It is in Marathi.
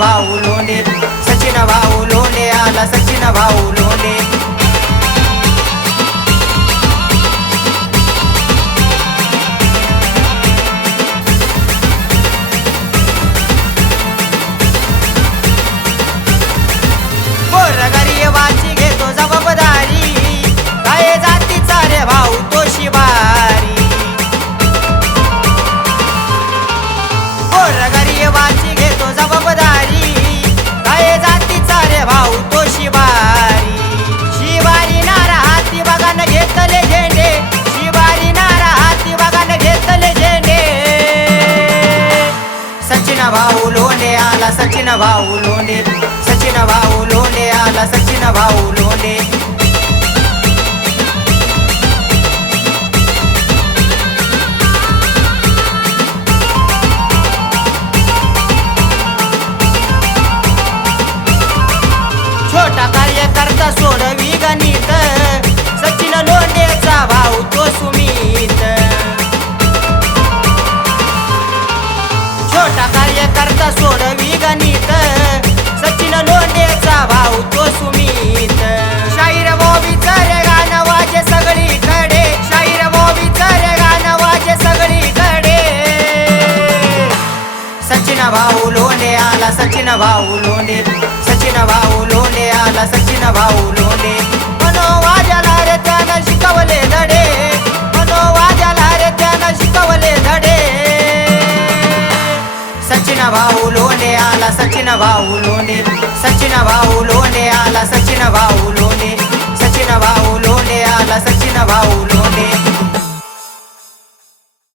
भाऊ लोंढे, सचिन भाऊ लोंढे आला सचिन भाऊ लोंढे। गोरगरिबाची घेतो जबाबदारी, काय जातीचा रे भाऊ तो शिवारी। गोरगरिबाची घेतो जबाबदारी, काय जातीचा रे भाऊ तो शिवारी। शिवारी नारा हाती बघान घेतले झेंडे, शिवारी नारा हाती बघान घेतले झेंडे। सचिन भाऊ लोंढे आला सचिन भाऊ लोंढे, सचिन भाऊ लोंढे आला सचिन भाऊ लोंढे। छोटा कार्यकर्ता सोडवी गणित, सचिन लोंढेचा भाऊ तो सुमित। छोटा कार्यकर्ता सोडवी गणित, सचिन लोंढेचा भाऊ तो सुमित। शाहीर बॉबीचं रे गाणं वाजे सगळीकडे, शाहीर बॉबीचं रे गाणं वाजे सगळीकडे। सचिन भाऊ लोंढे आला सचिन भाऊ लोंढे, सचिन भाऊ लोंढे आला सचिन भाऊ लोंढे। मनोवाजाला रे त्यानं शिकवले धडे, मनोवाजाला रे त्यानं शिकवले धडे। सचिन भाऊ लोंढे आला सचिन भाऊ लोंढे, सचिन भाऊ लोंढे आला सचिन भाऊ लोंढे।